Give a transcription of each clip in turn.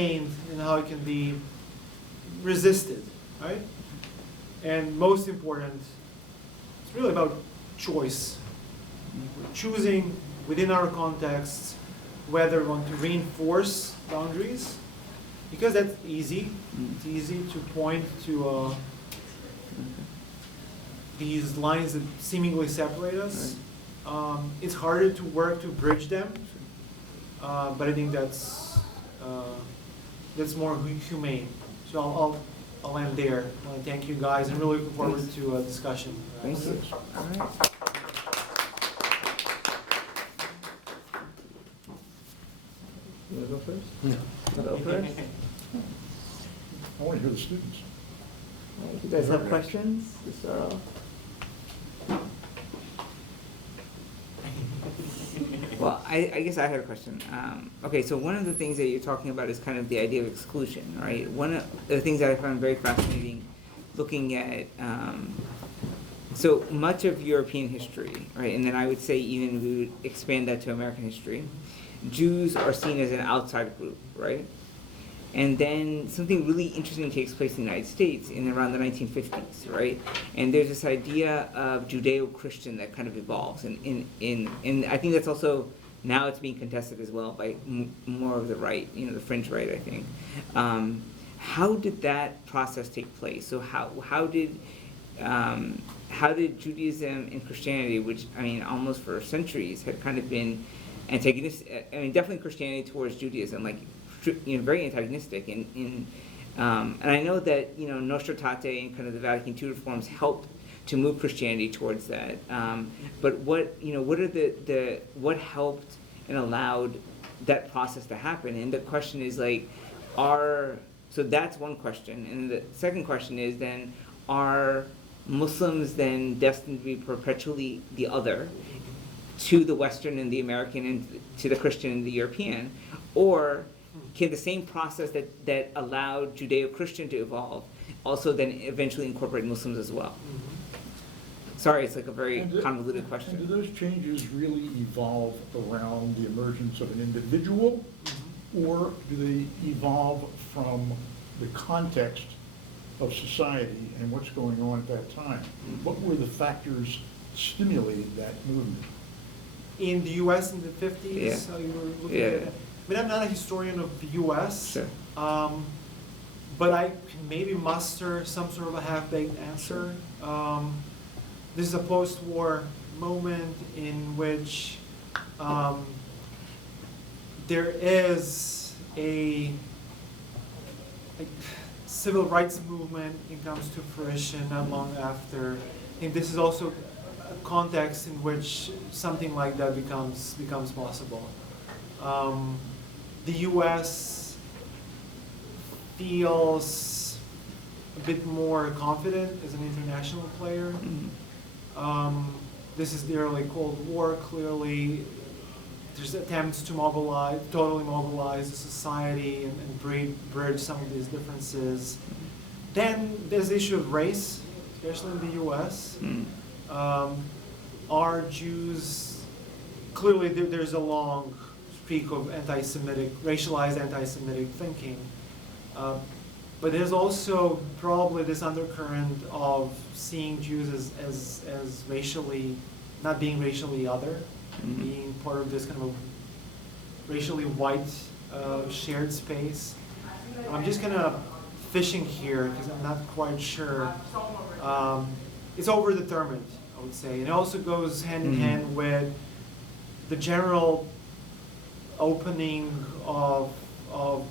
and how it can be resisted, right? And most important, it's really about choice. We're choosing within our contexts whether we want to reinforce boundaries, because that's easy. It's easy to point to these lines that seemingly separate us. It's harder to work to bridge them, but I think that's more humane. So I'll end there. I want to thank you guys, and really looking forward to a discussion. Thank you. All right. You want to go first? No. Go first? I want to hear the students. All right, you guys have questions? Just, Well, I guess I had a question. Okay, so one of the things that you're talking about is kind of the idea of exclusion, right? One of the things that I found very fascinating looking at, so much of European history, right, and then I would say even if we would expand that to American history, Jews are seen as an outside group, right? And then something really interesting takes place in the United States in around the 1950s, right? And there's this idea of Judeo-Christian that kind of evolves, and I think that's also now it's being contested as well by more of the right, the fringe right, I think. How did that process take place? So how did Judaism and Christianity, which I mean almost for centuries had kind of been antagonistic, I mean definitely Christianity towards Judaism, like very antagonistic, and I know that Nostra Aetate and kind of the Vatican II reforms helped to move Christianity towards that. But what are what helped and allowed that process to happen? And the question is so that's one question, and the second question is then, are Muslims then destined to be perpetually the other to the Western and the American and to the Christian and the European, or can the same process that allowed Judeo-Christian to evolve also then eventually incorporate Muslims as well? Sorry, it's like a very convoluted question. And do those changes really evolve around the emergence of an individual, or do they evolve from the context of society and what's going on at that time? What were the factors stimulating that movement? In the U.S. in the 50s, Yeah. you were looking at that. I mean, I'm not a historian of the U.S., Sure. but I can maybe muster some sort of a half-baked answer. This is a post-war moment in which there is a civil rights movement. It comes to fruition not long after. I think this is also a context in which something like that becomes possible. The U.S. feels a bit more confident as an international player. This is the early Cold War. Clearly, there's attempts to totally mobilize the society and bridge some of these differences. Then there's the issue of race, especially in the U.S. Are Jews, clearly there's a long streak of racialized anti-Semitic thinking. But there's also probably this undercurrent of seeing Jews as racially, not being racially other, being part of this kind of racially white shared space. I'm just kind of fishing here because I'm not quite sure. It's overdetermined, I would say. And it also goes hand in hand with the general opening of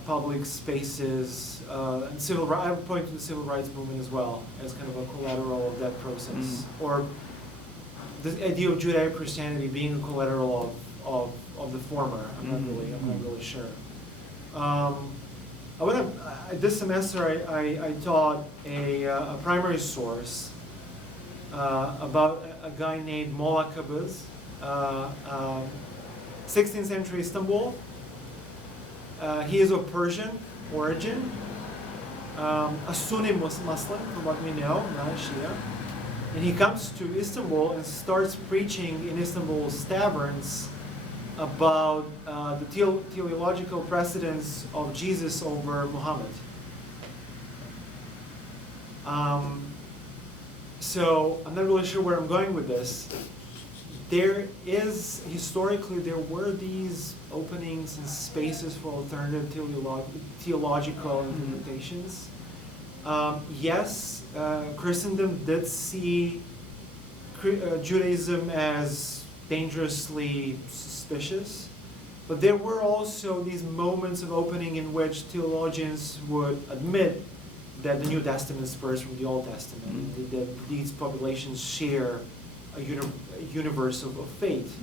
public spaces and civil rights. I would point to the civil rights movement as well as kind of a collateral of that process, or the idea of Judeo-Christianity being a collateral of the former. I'm not really sure. This semester I taught a primary source about a guy named Molla Kabuz, 16th century Istanbul. He is of Persian origin, a Sunni Muslim from what we know, not a Shia. And he comes to Istanbul and starts preaching in Istanbul's taverns about the theological precedence of Jesus over Muhammad. So I'm not really sure where I'm going with this. Historically, there were these openings and spaces for alternative theological interpretations. Yes, Christendom did see Judaism as dangerously suspicious, but there were also these moments of opening in which theologians would admit that the New Testament spurs from the Old Testament, that these populations share a universe of faith.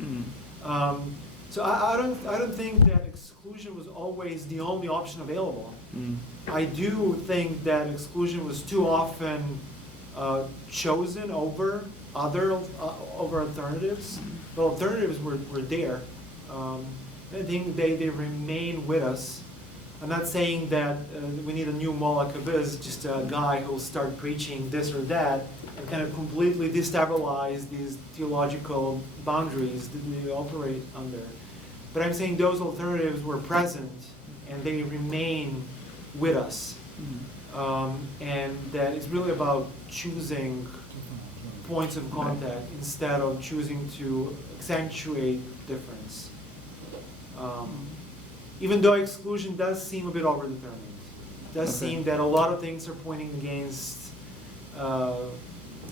So I don't think that exclusion was always the only option available. I do think that exclusion was too often chosen over alternatives. But alternatives were there. I think they remain with us. I'm not saying that we need a new Mullah Kabiz, just a guy who'll start preaching this or that and kind of completely destabilize these theological boundaries that we operate under. But I'm saying those alternatives were present and they remain with us. And that it's really about choosing points of contact instead of choosing to accentuate difference. Even though exclusion does seem a bit overdetermined. It does seem that a lot of things are pointing against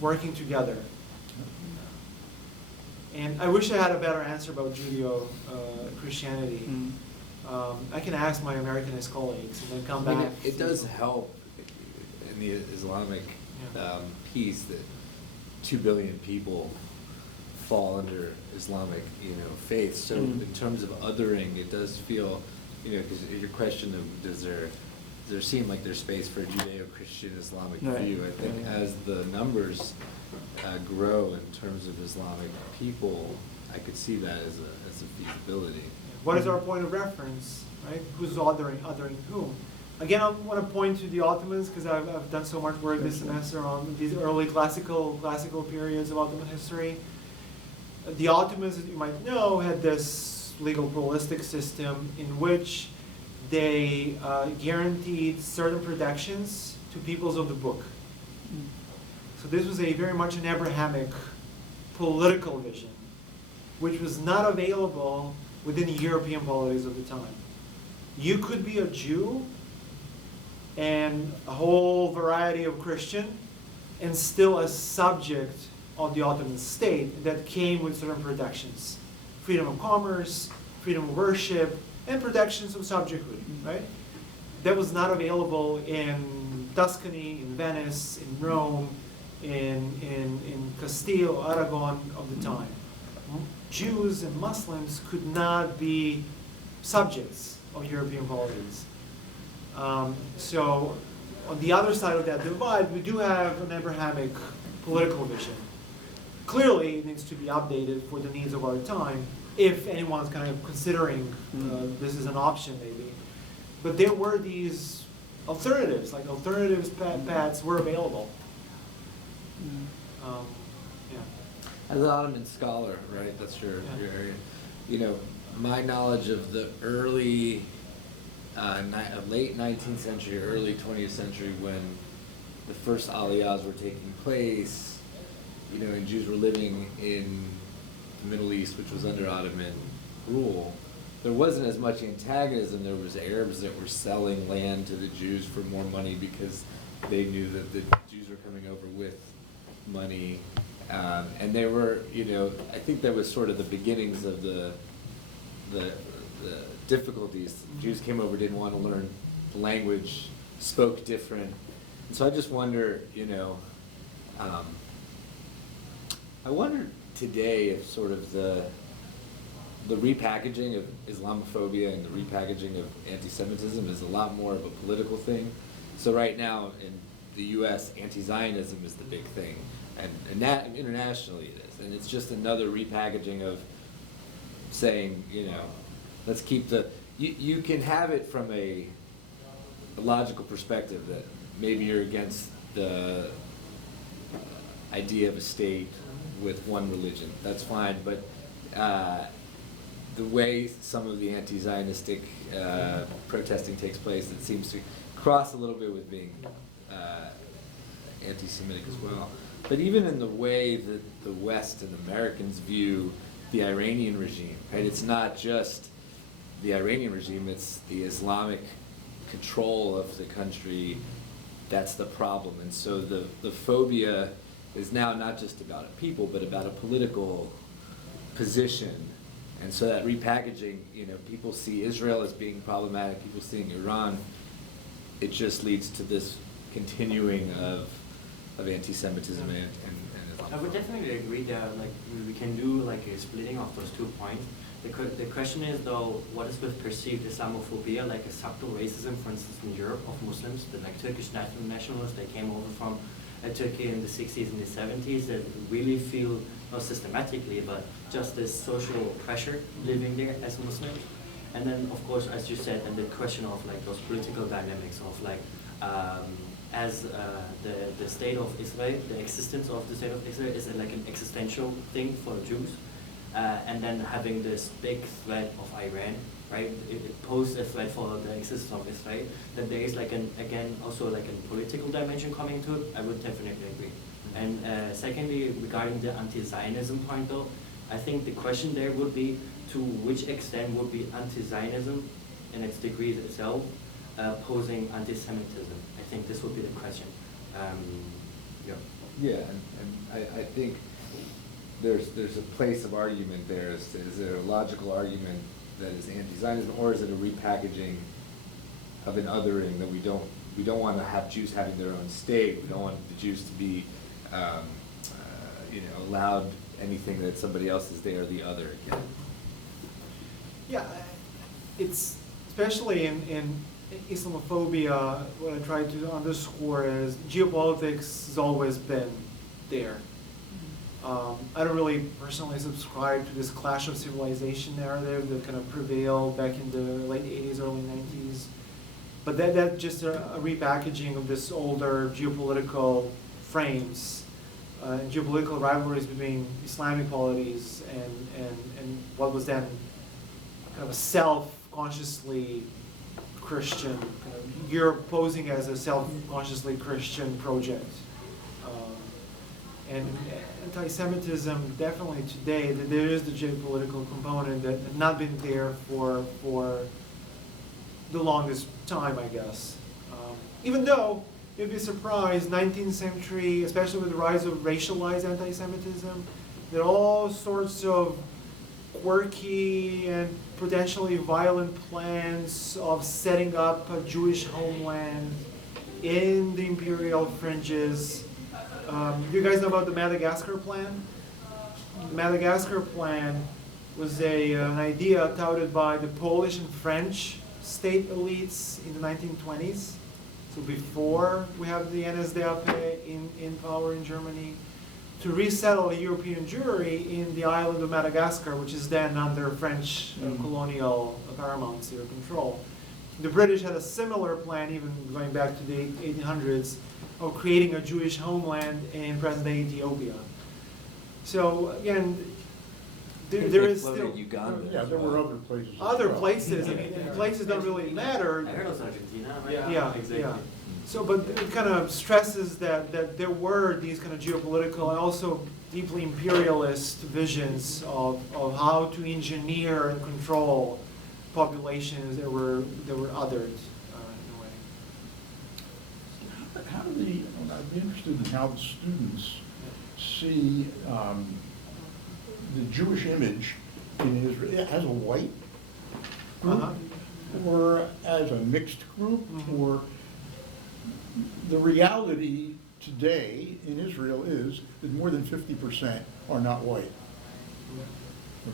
working together. And I wish I had a better answer about Judeo-Christianity. I can ask my Americanist colleagues and then come back. It does help in the Islamic piece that 2 billion people fall under Islamic, faith. So in terms of othering, it does feel, because your question of does there seem like there's space for a Judeo-Christian Islamic view? I think as the numbers grow in terms of Islamic people, I could see that as a feasibility. What is our point of reference, right? Who's othering whom? Again, I want to point to the Ottomans because I've done so much work this semester on these early classical periods of Ottoman history. The Ottomans, as you might know, had this legal pluralistic system in which they guaranteed certain protections to peoples of the book. So this was very much an Abrahamic political vision, which was not available within the European polities of the time. You could be a Jew and a whole variety of Christian and still a subject of the Ottoman state that came with certain protections. Freedom of commerce, freedom of worship, and protections of subjecthood, right? That was not available in Tuscany, in Venice, in Rome, in Castile, Aragon of the time. Jews and Muslims could not be subjects of European polities. So on the other side of that divide, we do have an Abrahamic political vision. Clearly, it needs to be updated for the needs of our time, if anyone's kind of considering this is an option maybe. But there were these alternatives, like alternatives paths were available. As an Ottoman scholar, right, that's your area. My knowledge of the early, late 19th century, early 20th century, when the first aliyahs were taking place, and Jews were living in the Middle East, which was under Ottoman rule, there wasn't as much antagonism. There was Arabs that were selling land to the Jews for more money because they knew that the Jews were coming over with money. And they were, I think that was sort of the beginnings of the difficulties. Jews came over, didn't want to learn the language, spoke different. And so I just wonder, I wonder today if sort of the repackaging of Islamophobia and the repackaging of anti-Semitism is a lot more of a political thing. So right now in the U.S., anti-Zionism is the big thing, and that internationally it is, and it's just another repackaging of saying, let's keep the. You can have it from a logical perspective that maybe you're against the idea of a state with one religion. That's fine, but the way some of the anti-Zionistic protesting takes place, it seems to cross a little bit with being anti-Semitic as well. But even in the way that the West and Americans view the Iranian regime, right? It's not just the Iranian regime, it's the Islamic control of the country that's the problem. And so the phobia is now not just about a people, but about a political position. And so that repackaging, people see Israel as being problematic, people seeing Iran, it just leads to this continuing of anti-Semitism and I would definitely agree that we can do a splitting of those 2 points. The question is though, what is with perceived Islamophobia, like a subtle racism, for instance, in Europe of Muslims, the Turkish nationalists that came over from Turkey in the 60s and the 70s that really feel, not systematically, but just this social pressure living there as Muslims. And then, of course, as you said, and the question of those political dynamics of the state of Israel, the existence of the state of Israel is an existential thing for Jews. And then having this big threat of Iran, right? It poses a threat for the existence of Israel. That there is also a political dimension coming to it. I would definitely agree. And secondly, regarding the anti-Zionism point though, I think the question there would be to which extent would be anti-Zionism in its degrees itself posing anti-Semitism. I think this would be the question. Yeah, and I think there's a place of argument there. Is there a logical argument that is anti-Zionism, or is it a repackaging of an othering that we don't want to have Jews having their own state. We don't want the Jews to be allowed anything that somebody else is there, the other again. Yeah, it's especially in Islamophobia, what I try to underscore is geopolitics has always been there. I don't really personally subscribe to this clash of civilization narrative that kind of prevailed back in the late 80s, early 90s. But that's just a repackaging of this older geopolitical frames, geopolitical rivalries between Islamic polities and what was then kind of a self-consciously Christian, Europe posing as a self-consciously Christian project. And anti-Semitism, definitely today, there is the geopolitical component that had not been there for the longest time, I guess. Even though, you'd be surprised, 19th century, especially with the rise of racialized anti-Semitism, there are all sorts of quirky and potentially violent plans of setting up a Jewish homeland in the imperial fringes. Do you guys know about the Madagascar plan? The Madagascar plan was an idea touted by the Polish and French state elites in the 1920s. So before we have the NSDAP in power in Germany, to resettle a European Jewry in the island of Madagascar, which is then under French colonial paramountcy or control. The British had a similar plan, even going back to the 1800s, of creating a Jewish homeland in present-day Ethiopia. So again, there is still Uganda. Yeah, there were other places. other places. I mean, places don't really matter. I heard it was Argentina, right? Yeah, exactly. yeah. So, but it kind of stresses that there were these kind of geopolitical and also deeply imperialist visions of how to engineer and control populations that were othered in a way. How do I'd be interested in how the students see the Jewish image in Israel as a white group, or as a mixed group, or the reality today in Israel is that more than 50% are not white.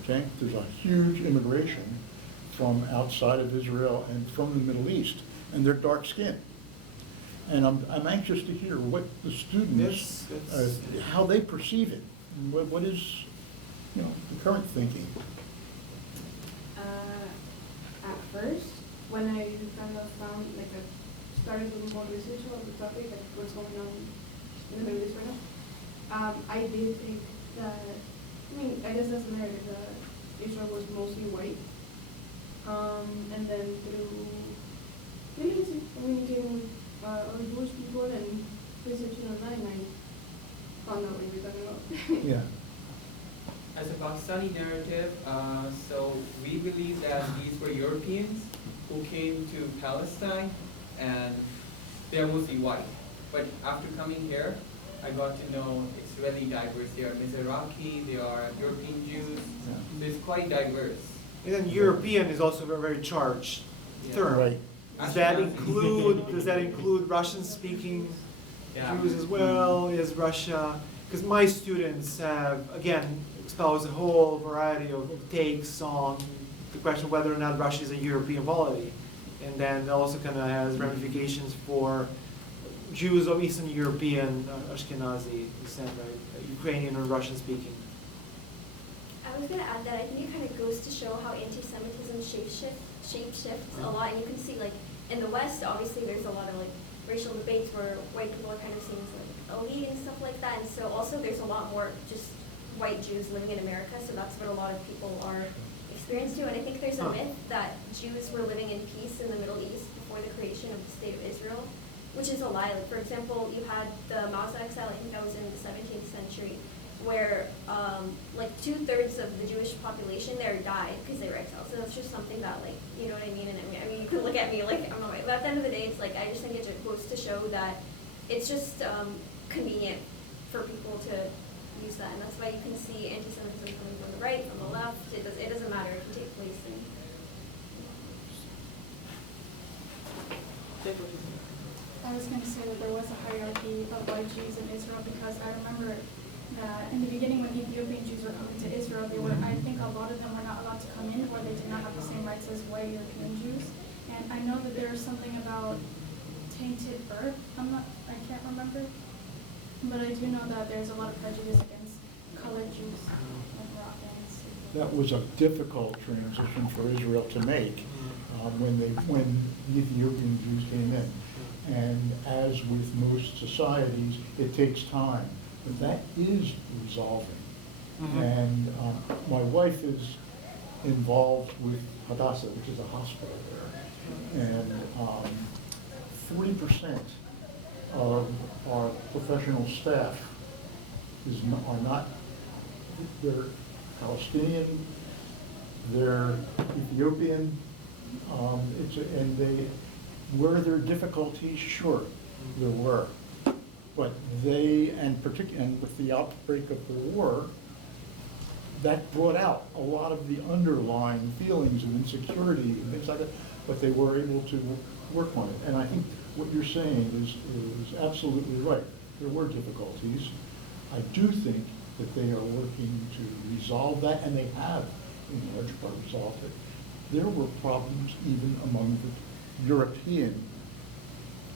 Okay? There's a huge immigration from outside of Israel and from the Middle East, and they're dark skinned. And I'm anxious to hear what the students, how they perceive it. What is, the current thinking? At first, when I kind of found, I started doing more research about the topic, like what's going on in the Middle East right now, I did think that, I guess that's the narrative, that Israel was mostly white. And then through communicating with other Jewish people and researching online, I found out what you were talking about. Yeah. As a Pakistani narrative, so we believe that these were Europeans who came to Palestine, and they're mostly white. But after coming here, I got to know it's really diverse. There are Mizrahi, there are European Jews, so it's quite diverse. And then European is also a very charged Yeah. term. Right. Does that include Russian-speaking Yeah. Jews as well? Is Russia? Because my students have again espoused a whole variety of takes on the question of whether or not Russia is a European polity, and then it also kind of has ramifications for Jews of Eastern European, Ashkenazi descent, right? Ukrainian or Russian-speaking. I was going to add that I think it kind of goes to show how anti-Semitism shape-shifts a lot, and you can see like in the West, obviously there's a lot of like racial debates where white people are kind of seen as like elite and stuff like that, and so also there's a lot more just white Jews living in America, so that's what a lot of people are experienced to, and I think there's a myth that Jews were living in peace in the Middle East before the creation of the State of Israel, which is a lie. Like, for example, you had the Mausa exile, I think that was in the 17th century, where like 2/3 of the Jewish population there died because they were exiled. So that's just something that, like, you know what I mean? And I mean, you could look at me like I'm not right, but at the end of the day, it's like I just think it just goes to show that it's just convenient for people to use that, and that's why you can see anti-Semitism coming from the right, from the left. It doesn't matter. It can take place in. I was going to say that there was a hierarchy of white Jews in Israel, because I remember that in the beginning when Ethiopian Jews were coming to Israel, they were, I think a lot of them were not allowed to come in, or they did not have the same rights as white European Jews. And I know that there's something about tainted birth. I can't remember. But I do know that there's a lot of prejudice against colored Jews and Moroccans. That was a difficult transition for Israel to make when the Ethiopian Jews came in. And as with most societies, it takes time, but that is resolving. And my wife is involved with Hadassah, which is a hospital there, and 40% of our professional staff are not, they're Palestinian, they're Ethiopian, and they, were there difficulties? Sure, there were. But they, and with the outbreak of the war, that brought out a lot of the underlying feelings of insecurity and things like that, but they were able to work on it. And I think what you're saying is absolutely right. There were difficulties. I do think that they are working to resolve that, and they have, in large part, resolved it. There were problems even among the European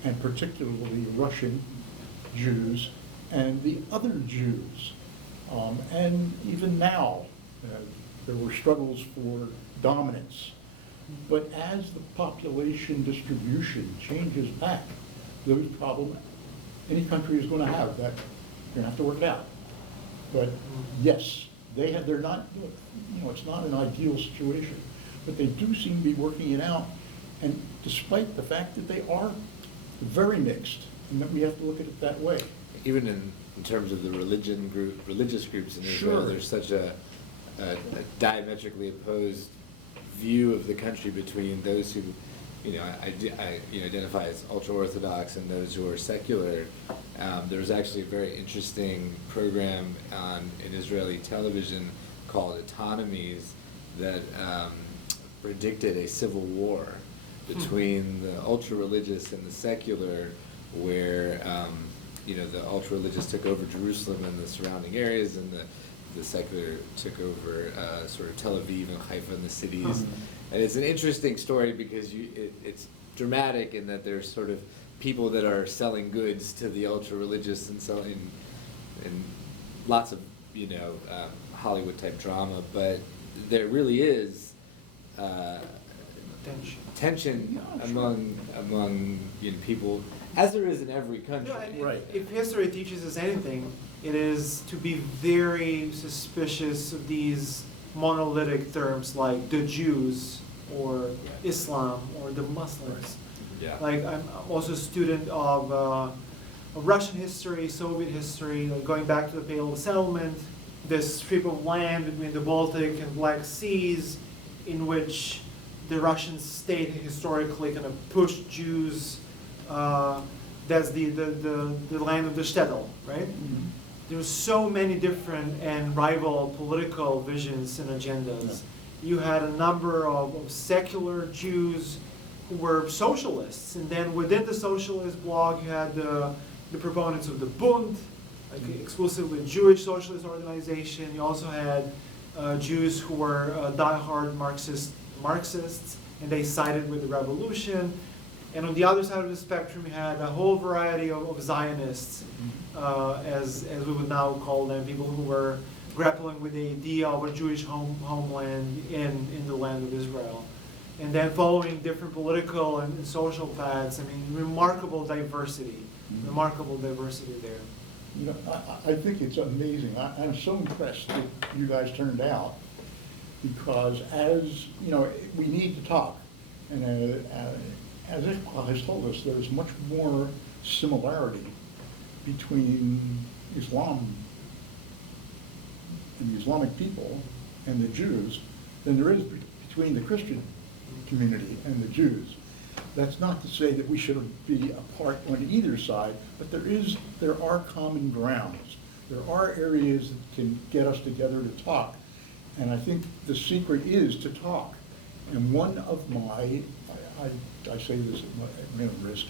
and particularly Russian Jews and the other Jews. And even now, there were struggles for dominance. But as the population distribution changes back, those problems, any country is going to have that. You're going to have to work it out. But yes, they're not, it's not an ideal situation, but they do seem to be working it out. And despite the fact that they are very mixed, and that we have to look at it that way. Even in terms of the religious groups in Israel, Sure. there's such a diametrically opposed view of the country between those who, identify as ultra-Orthodox and those who are secular. There was actually a very interesting program in Israeli television called Autonomies that predicted a civil war between the ultra-religious and the secular, where the ultra-religious took over Jerusalem and the surrounding areas, and the secular took over sort of Tel Aviv and Haifa and the cities. And it's an interesting story because it's dramatic in that there's sort of people that are selling goods to the ultra-religious and selling and lots of Hollywood type drama, but there really is tension among people, as there is in every country. Right. If history teaches us anything, it is to be very suspicious of these monolithic terms like the Jews or Islam or the Muslims. Yeah. Like I'm also a student of Russian history, Soviet history, like going back to the Pale Settlement, this strip of land between the Baltic and Black Seas in which the Russian state historically kind of pushed Jews. That's the land of the shtetl, right? Mhm. There's so many different and rival political visions and agendas. You had a number of secular Jews who were socialists, and then within the socialist bloc you had the proponents of the Bund, like exclusively Jewish socialist organization. You also had Jews who were diehard Marxists, and they sided with the revolution. And on the other side of the spectrum, you had a whole variety of Zionists, as we would now call them, people who were grappling with the idea of a Jewish homeland in the land of Israel. And then following different political and social paths, I mean, remarkable diversity there. You know, I think it's amazing. I'm so impressed that you guys turned out, because as, you know, we need to talk. And as Iqbal has told us, there's much more similarity between Islam and the Islamic people and the Jews than there is between the Christian community and the Jews. That's not to say that we should be apart on either side, but there are common grounds. There are areas that can get us together to talk. And I think the secret is to talk. And one of my, I say this at my own risk,